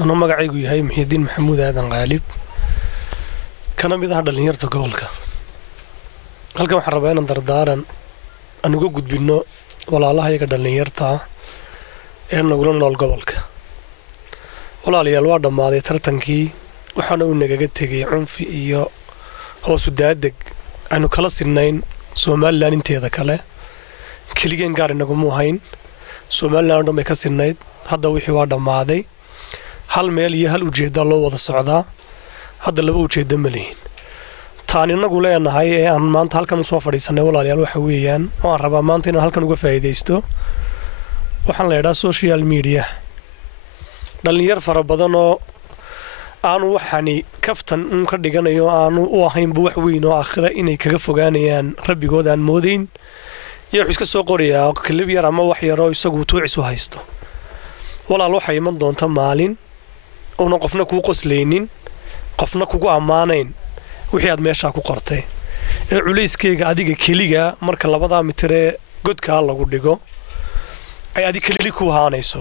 أنا magacaygu yahay Muxyidiin Maxamuud Aadan Qaalib kana mid ah dhalinyarta gobolka halkan waxaan rabaa inaan dardaaran aan uga gudbino walaalahayaga dhalinyarta ee nagula nool gobolka walaalayaal waa dhamaaday tartankii waxaana uu nagaga tagay cunfi iyo hoos u daadeg aanu kala sinayn Soomaaliland inteeda kale kaliya gaar inagu muuhayn Soomaaliland dhamay ka sinayd hadda wixii waa dhamaaday hal meel iyo hal ujeeda loo wada socdaa hadda laba ujeeda ma leeyin taan inagu leenahay ee aan maanta halkan soo fadhiisanay walaalayaal waxa weeyaan oo aan rabaa maanta inaan halkan uga faa'iideysto waxaan leeyahay social media dhalinyar fara badan oo aanu waxani kaftan ka dhiganayo aanu u ahayn wax weyn oo aakhira inay kaga fogaanayaan rabbigooda aan moodeyn iyo iska soo qoriyaa klib yar ama wax yar oo isagu tuucisu haysto walaal waxa iman doonta maalin oo qofna ku qosleynin qofna kugu amaanayn wixii aad meesha ku qortay ee culayskeyga adiga kaliya marka labada mitir ee godka lagu dhigo ay adiga kaliya ku haanayso